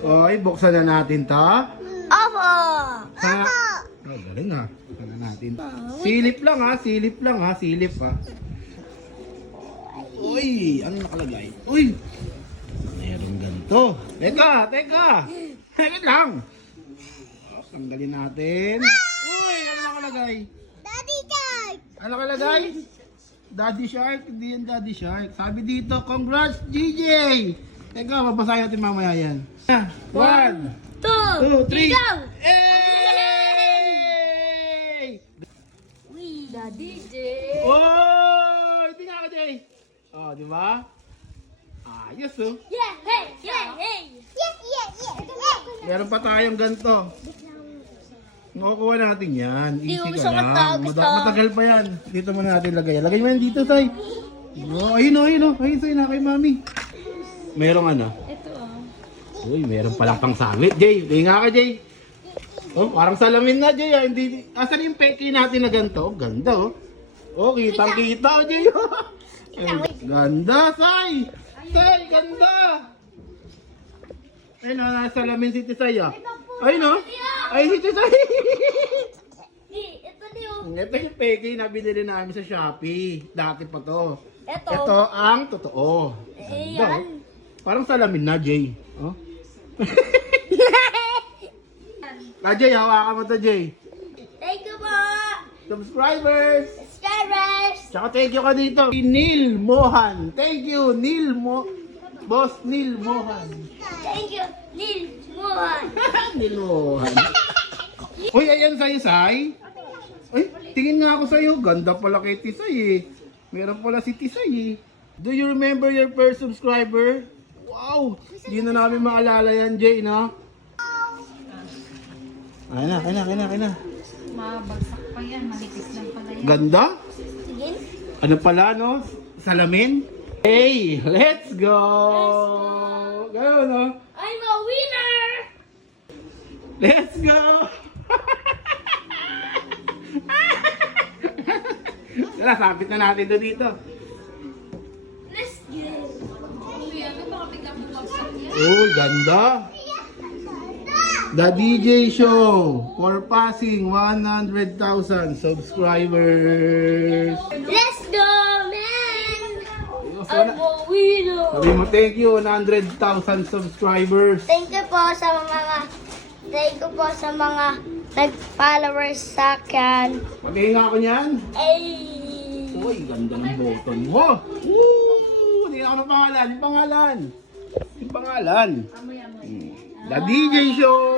Okay, buksan na natin to. Opo! Sa... Oh, galing ha. Buksan na natin. Silip lang ha, silip lang ha, silip ha. Uy, ano nakalagay? Uy! Meron ganito. Teka! Teka lang! Tanggalin natin. Uy, ano nakalagay? Daddy Shark! Ano nakalagay? Daddy Shark? Hindi yan Daddy Shark. Sabi dito, congrats GJ! Teka, mabasahin natin mamaya yan. 1, 2, 3. Go! Hey! Daddy J! Oh! Hindi nga ka, Jay! Oh, di ba? Ayos oh. Yeah! Hey! Yeah! Hey! Yeah! Yeah! Yeah! Meron pa tayong ganito. Makukuha natin yan. Di ko Easy gusto ka lang. gusto. Matagal pa yan. Dito muna natin lagay. Lagay mo yan dito, Tay. Oh, ayun oh, ayun oh. Ayun sa'yo na kay Mami. Merong ano? Ito Uy, meron palang pang sangit, Jay. Tinga ka, Jay. Oh, parang salamin na, Jay. Hindi, asan yung peki natin na ganito? Oh, ganda, oh. Oh, kitang-kita, oh, Jay. Ganda, Say. Say, ganda. Ayun, nasa salamin si Tisay, ah. Ayun, oh. Ay, si Tisay. Ito niyo! Ito yung peki na binili namin sa Shopee. Dati pa to. Ito! Ito ang totoo. Ganda, oh. Parang salamin na, Jay. Oh. Jay, hawakan mo to, Jay. Thank you po! Subscribers! Subscribers! Tsaka thank you ka dito. Neil Mohan. Thank you, Boss Neil Mohan. Thank you, Lil Mohan! Neil Mohan. Uy, ayan sa'yo, Say. Uy, tingin nga ako sa'yo. Ganda pala kay Tisay eh. Meron pala si Tisay eh. Do you remember your first subscriber? Wow! Hindi na namin maalala yan, Jay, no? Kaya na. Mabagsak pa yan, manipis lang pala yan. Ganda? Sige. Ano pala, no? Salamin? Hey, let's go! Gano'n, no? I'm a winner! Let's go! Tara, sapit na natin to dito. Let's go! Uy, ano baka biglang bumagsak yan? Uy, ganda! The DJ Show for passing 100,000 subscribers. Let's go, man! I'm a winner! Sabi mo, thank you, 100,000 subscribers. Thank you po sa mga nag-followers sa akin. Pagkahinga ako niyan. Ay! Uy, ganda ng button mo. Woo! Hindi ako ng pangalan. Yung pangalan. The DJ Show.